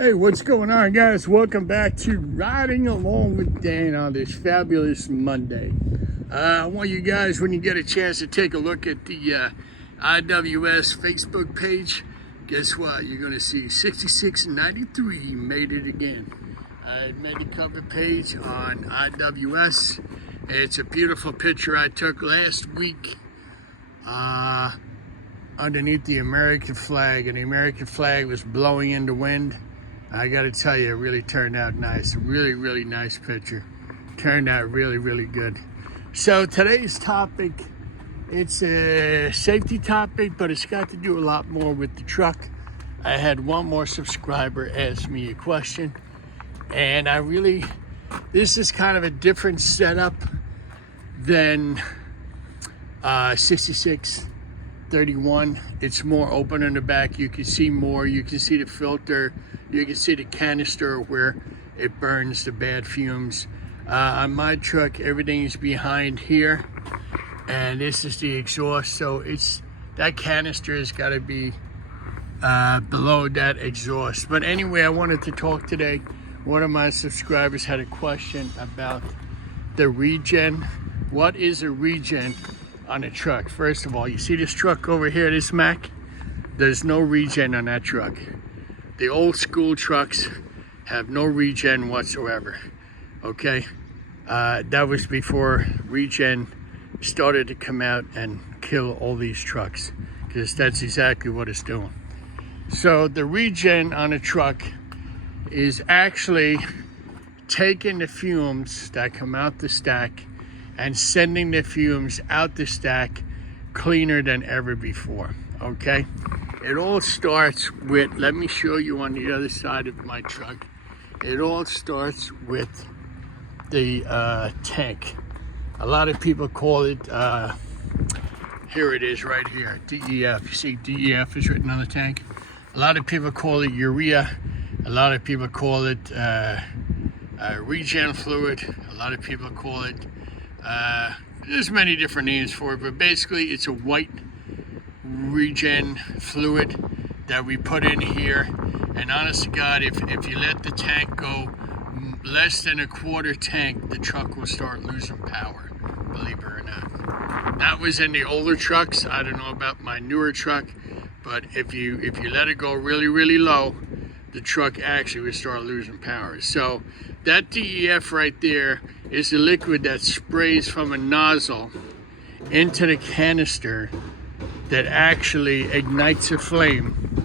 Hey, what's going on, guys? Welcome back to Riding Along with Dan on this fabulous Monday. I want you guys, when you get a chance, to take a look at the IWS Facebook page. Guess what? You're going to see 6693 made it again. I made a cover page on IWS. It's a beautiful picture I took last week underneath the American flag, and the American flag was blowing in the wind. I got to tell you, it really turned out nice. Really nice picture. Turned out really good. So today's topic, it's a safety topic, but it's got to do a lot more with the truck. I had one more subscriber ask me a question, and this is kind of a different setup than 6631. It's more open in the back. You can see more. You can see the filter. You can see the canister where it burns the bad fumes. On my truck, everything is behind here, and this is the exhaust. So that canister has got to be below that exhaust. But anyway, I wanted to talk today. One of my subscribers had a question about the REGEN. What is a REGEN on a truck? First of all, you see this truck over here, this Mack? There's no REGEN on that truck. The old school trucks have no REGEN whatsoever, okay? That was before REGEN started to come out and kill all these trucks, because that's exactly what it's doing. So the REGEN on a truck is actually taking the fumes that come out the stack and sending the fumes out the stack cleaner than ever before, okay? It all starts with, let me show you on the other side of my truck. It all starts with the tank. A lot of people call it, here it is right here, DEF. You see DEF is written on the tank. A lot of people call it urea. A lot of people call it REGEN fluid. A lot of people call it, there's many different names for it, but basically it's a white REGEN fluid that we put in here. And honest to God, if you let the tank go less than a quarter tank, the truck will start losing power, believe it or not. That was in the older trucks. I don't know about my newer truck, but if you let it go really low, the truck actually will start losing power. So that DEF right there is the liquid that sprays from a nozzle into the canister that actually ignites a flame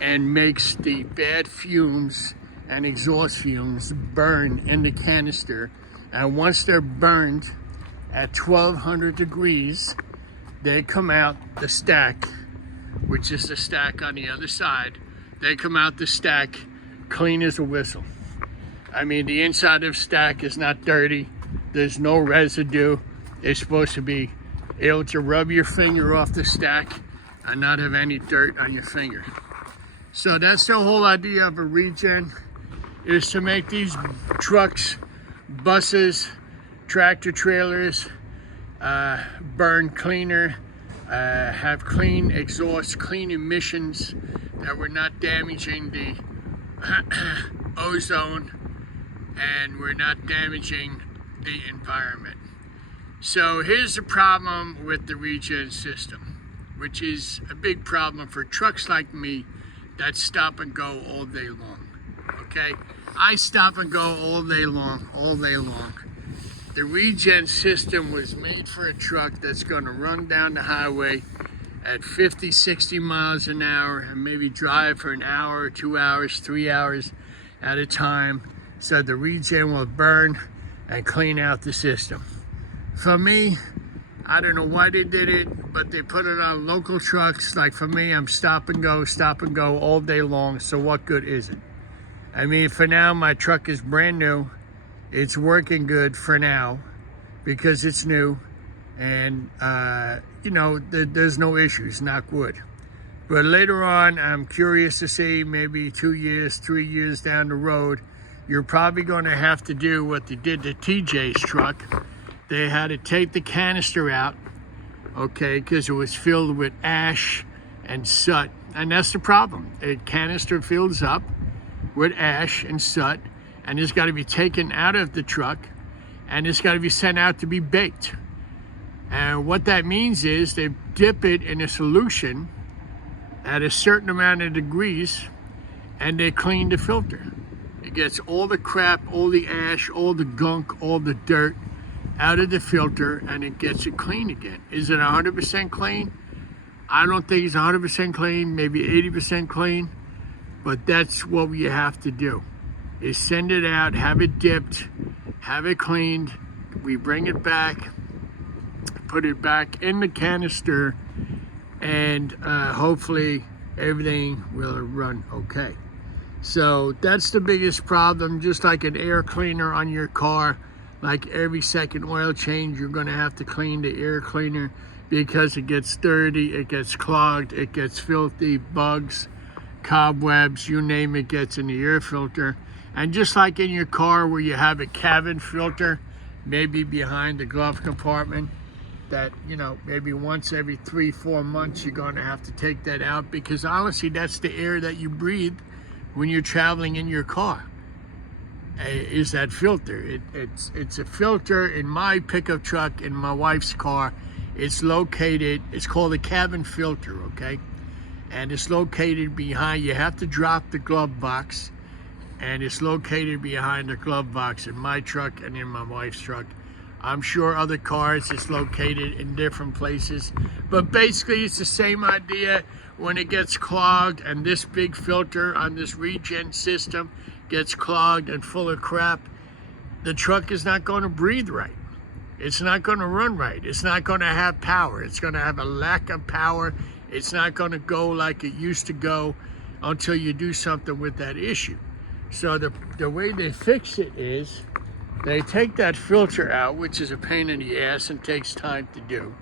and makes the bad fumes and exhaust fumes burn in the canister. And once they're burned at 1200 degrees, they come out the stack, which is the stack on the other side. They come out the stack clean as a whistle. I mean, the inside of the stack is not dirty. There's no residue. It's supposed to be able to rub your finger off the stack and not have any dirt on your finger. So that's the whole idea of a REGEN, is to make these trucks, buses, tractor trailers burn cleaner, have clean exhaust, clean emissions, that we're not damaging the ozone and we're not damaging the environment. So here's the problem with the REGEN system, which is a big problem for trucks like me that stop and go all day long, okay? I stop and go all day long. The REGEN system was made for a truck that's gonna run down the highway at 50, 60 miles an hour and maybe drive for an hour, 2 hours, 3 hours at a time. So the REGEN will burn and clean out the system. For me, I don't know why they did it, but they put it on local trucks. Like for me, I'm stop and go all day long. So what good is it? I mean, for now, my truck is brand new. It's working good for now because it's new. And, you know, there's no issues, knock wood. But later on, I'm curious to see, maybe 2 years, 3 years down the road, you're probably going to have to do what they did to TJ's truck. They had to take the canister out, okay, because it was filled with ash and soot. And that's the problem. The canister fills up with ash and soot, and it's got to be taken out of the truck, and it's got to be sent out to be baked. And what that means is they dip it in a solution at a certain amount of degrees, and they clean the filter. It gets all the crap, all the ash, all the gunk, all the dirt out of the filter, and it gets it clean again. Is it 100% clean? I don't think it's 100% clean, maybe 80% clean, but that's what you have to do, is send it out, have it dipped, have it cleaned. We bring it back, put it back in the canister, and hopefully everything will run okay. So that's the biggest problem. Just like an air cleaner on your car, like every second oil change, you're going to have to clean the air cleaner, because it gets dirty, it gets clogged, it gets filthy, bugs, cobwebs, you name it, gets in the air filter. And just like in your car where you have a cabin filter, maybe behind the glove compartment, that, you know, maybe once every 3-4 months you're going to have to take that out, because honestly that's the air that you breathe when you're traveling in your car, is that filter. It's a filter in my pickup truck, in my wife's car. It's located, it's called a cabin filter, okay? And it's located behind, you have to drop the glove box, and it's located behind the glove box in my truck and in my wife's truck. I'm sure other cars it's located in different places, but basically it's the same idea. When it gets clogged and this big filter on this REGEN system gets clogged and full of crap, the truck is not going to breathe right. It's not going to run right. It's not going to have power. It's going to have a lack of power. It's not going to go like it used to go until you do something with that issue. So the way they fix it is they take that filter out, which is a pain in the ass and takes time to do.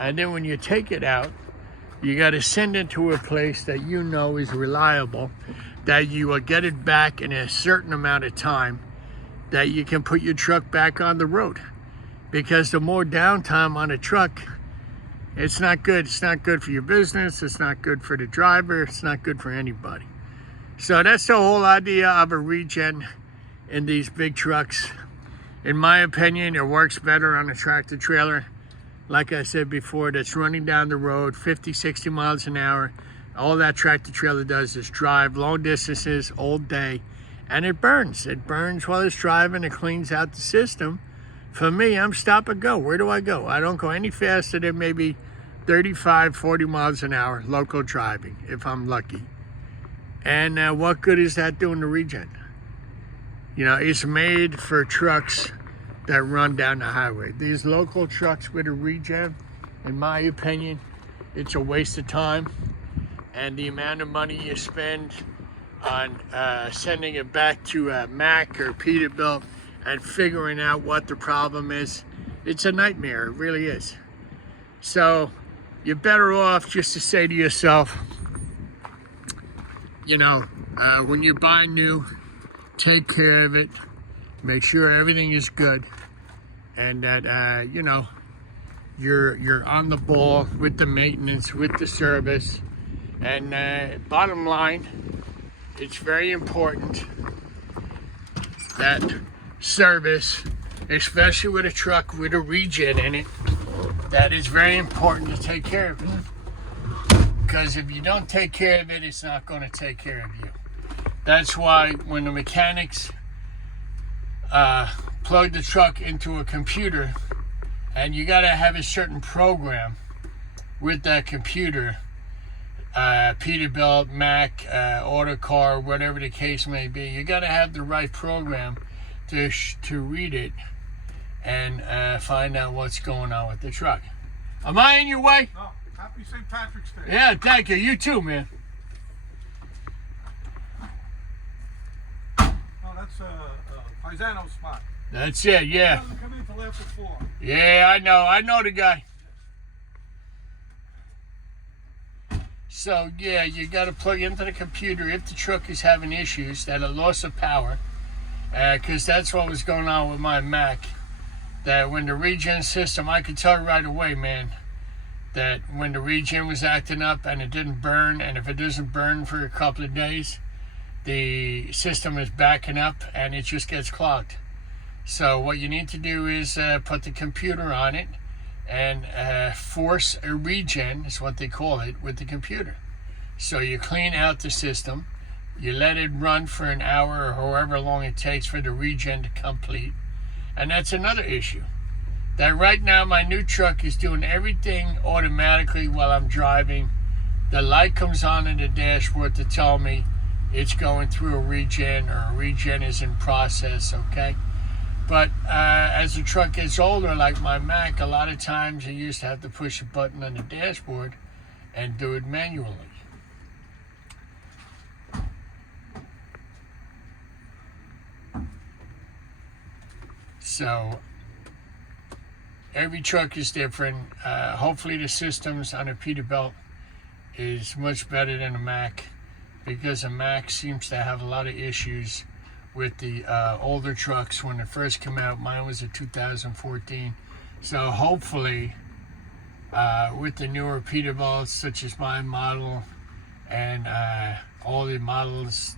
And then when you take it out, you got to send it to a place that you know is reliable, that you will get it back in a certain amount of time, that you can put your truck back on the road. Because the more downtime on a truck, it's not good. It's not good for your business. It's not good for the driver. It's not good for anybody. So that's the whole idea of a REGEN in these big trucks. In my opinion, it works better on a tractor trailer, like I said before, that's running down the road 50, 60 miles an hour. All that tractor trailer does is drive long distances all day, and it burns. It burns while it's driving. It cleans out the system. For me, I'm stop and go. Where do I go? I don't go any faster than maybe 35, 40 miles an hour local driving, if I'm lucky. And what good is that doing the REGEN? You know, it's made for trucks that run down the highway. These local trucks with a REGEN, in my opinion, it's a waste of time. And the amount of money you spend on sending it back to Mac or Peterbilt and figuring out what the problem is, it's a nightmare. It really is. So you're better off just to say to yourself, you know, when you buy new, take care of it, make sure everything is good, and that you know, you're on the ball with the maintenance, with the service. And bottom line, it's very important that service, especially with a truck with a REGEN in it, that is very important to take care of it. Because if you don't take care of it, it's not going to take care of you. That's why when the mechanics plug the truck into a computer, and you got to have a certain program with that computer, Peterbilt, Mac, Autocar, whatever the case may be, you got to have the right program to read it and find out what's going on with the truck. Am I in your way? No. Happy St. Patrick's Day. Yeah, thank you. You too, man. Oh, that's a Paisano spot. That's it, yeah. He doesn't come in till after 4. Yeah, I know. I know the guy. So, yeah, you got to plug into the computer if the truck is having issues, that a loss of power, because that's what was going on with my Mac. That when the REGEN system, I could tell right away, man, that when the REGEN was acting up and it didn't burn, and if it doesn't burn for a couple of days, the system is backing up and it just gets clogged. So what you need to do is put the computer on it and force a regen, is what they call it, with the computer. So you clean out the system, you let it run for an hour or however long it takes for the regen to complete. And that's another issue. That right now my new truck is doing everything automatically while I'm driving. The light comes on in the dashboard to tell me it's going through a regen or a regen is in process, okay? But as the truck gets older, like my Mac, a lot of times you used to have to push a button on the dashboard and do it manually. So every truck is different. Hopefully the systems on a Peterbilt is much better than a Mac, because a Mac seems to have a lot of issues with the older trucks when it first came out. Mine was a 2014. So hopefully with the newer Peterbilts, such as my model and all the models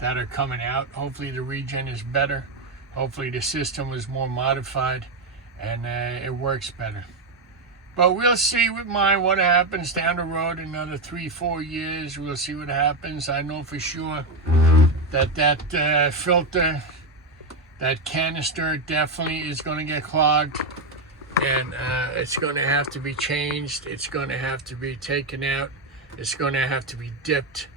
that are coming out, hopefully the regen is better. Hopefully the system was more modified and it works better. But we'll see with mine what happens down the road. Another 3-4 years, we'll see what happens. I know for sure that filter, that canister definitely is going to get clogged, and it's going to have to be changed. It's going to have to be taken out. It's going to have to be dipped.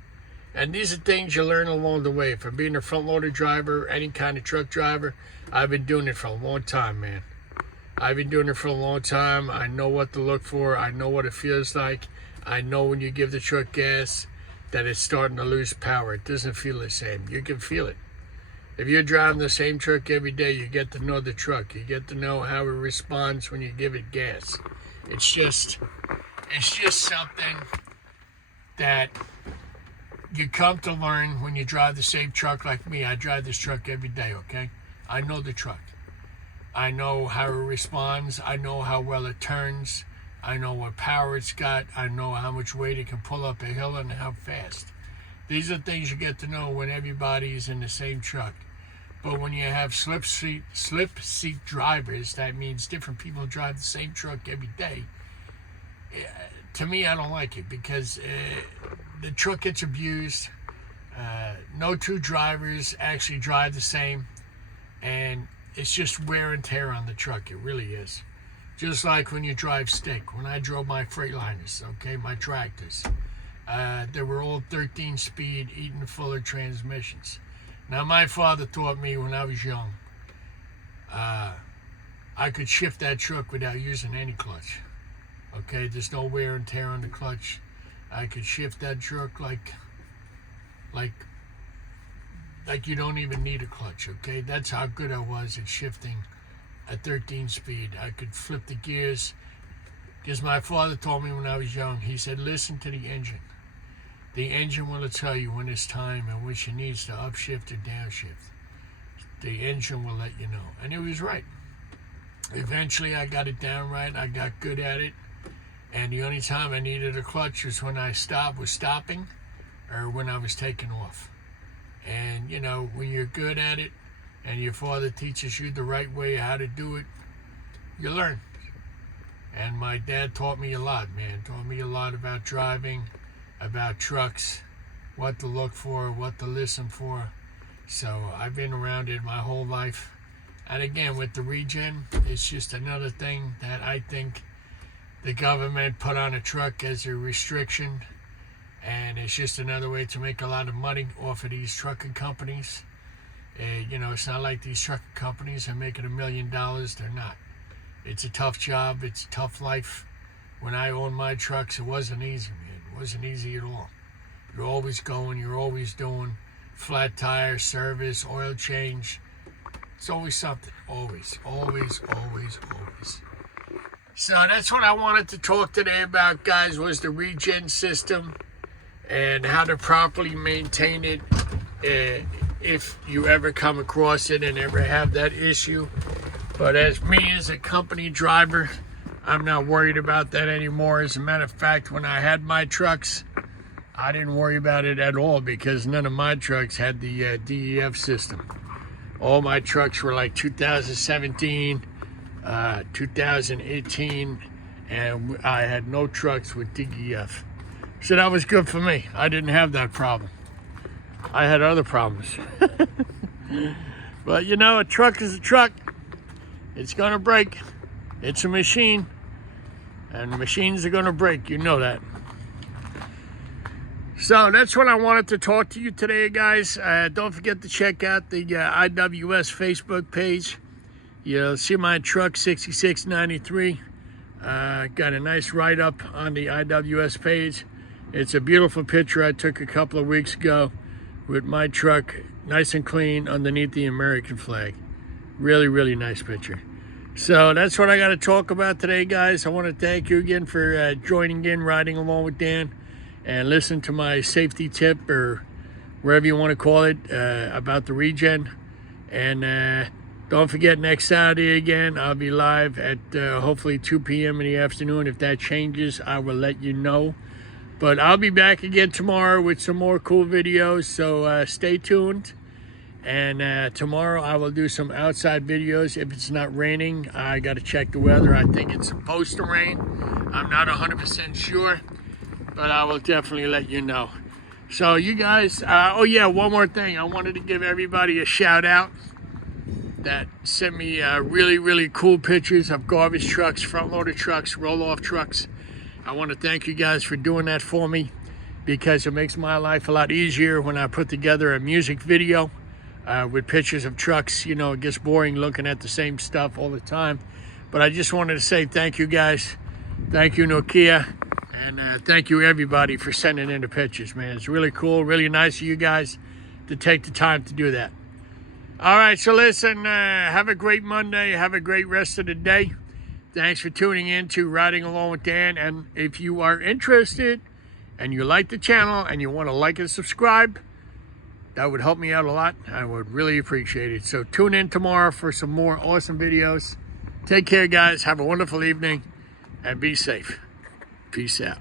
And these are things you learn along the way. From being a front loader driver, any kind of truck driver, I've been doing it for a long time, man. I've been doing it for a long time. I know what to look for. I know what it feels like. I know when you give the truck gas that it's starting to lose power. It doesn't feel the same. You can feel it. If you're driving the same truck every day, you get to know the truck. You get to know how it responds when you give it gas. It's just something that you come to learn when you drive the same truck like me. I drive this truck every day, okay? I know the truck. I know how it responds. I know how well it turns. I know what power it's got. I know how much weight it can pull up a hill and how fast. These are things you get to know when everybody's in the same truck. But when you have slip seat drivers, that means different people drive the same truck every day. To me, I don't like it, because the truck gets abused. No two drivers actually drive the same, and it's just wear and tear on the truck. It really is. Just like when you drive stick. When I drove my Freightliners, okay, my tractors, they were all 13-speed Eaton Fuller transmissions. Now, my father taught me when I was young, I could shift that truck without using any clutch. Okay, there's no wear and tear on the clutch. I could shift that truck like you don't even need a clutch, okay? That's how good I was at shifting a 13-speed. I could flip the gears, because my father told me when I was young, he said, listen to the engine. The engine will tell you when it's time and which it needs to upshift or downshift. The engine will let you know. And he was right. Eventually, I got it down right. I got good at it. And the only time I needed a clutch was when I was stopping, or when I was taking off. And, you know, when you're good at it and your father teaches you the right way how to do it, you learn. And my dad taught me a lot, man. Taught me a lot about driving, about trucks, what to look for, what to listen for. So I've been around it my whole life. And again, with the regen, it's just another thing that I think the government put on a truck as a restriction. And it's just another way to make a lot of money off of these trucking companies. You know, it's not like these trucking companies are making $1 million. They're not. It's a tough job. It's a tough life. When I owned my trucks, it wasn't easy, man. It wasn't easy at all. You're always going. You're always doing flat tire, service, oil change. It's always something. Always, always, always, always. So that's what I wanted to talk today about, guys, was the regen system and how to properly maintain it if you ever come across it and ever have that issue. But as me, as a company driver, I'm not worried about that anymore. As a matter of fact, when I had my trucks, I didn't worry about it at all because none of my trucks had the DEF system. All my trucks were like 2017, 2018, and I had no trucks with DEF. So that was good for me. I didn't have that problem. I had other problems. But you know, a truck is a truck. It's gonna break. It's a machine. And machines are gonna break, you know that. So that's what I wanted to talk to you today, guys. Don't forget to check out the IWS Facebook page. You'll see my truck 6693. Got a nice write-up on the IWS page. It's a beautiful picture I took a couple of weeks ago with my truck nice and clean underneath the American flag. Really, really nice picture. So that's what I got to talk about today, guys. I want to thank you again for joining in, riding along with Dan, and listen to my safety tip, or wherever you want to call it, about the REGEN. And don't forget, next Saturday again, I'll be live at hopefully 2 p.m. in the afternoon. If that changes, I will let you know. But I'll be back again tomorrow with some more cool videos, so stay tuned. And tomorrow I will do some outside videos. If it's not raining, I got to check the weather. I think it's supposed to rain. I'm not 100% sure, but I will definitely let you know. So you guys, oh yeah, one more thing. I wanted to give everybody a shout out that sent me really, really cool pictures of garbage trucks, front loader trucks, roll-off trucks. I want to thank you guys for doing that for me, because it makes my life a lot easier when I put together a music video with pictures of trucks. You know, it gets boring looking at the same stuff all the time. But I just wanted to say thank you, guys. Thank you, Nokia. And thank you, everybody, for sending in the pictures, man. It's really cool, really nice of you guys to take the time to do that. All right, so listen, have a great Monday. Have a great rest of the day. Thanks for tuning in to Riding Along with Dan. And if you are interested and you like the channel and you want to like and subscribe, that would help me out a lot. I would really appreciate it. So tune in tomorrow for some more awesome videos. Take care, guys. Have a wonderful evening and be safe. Peace out.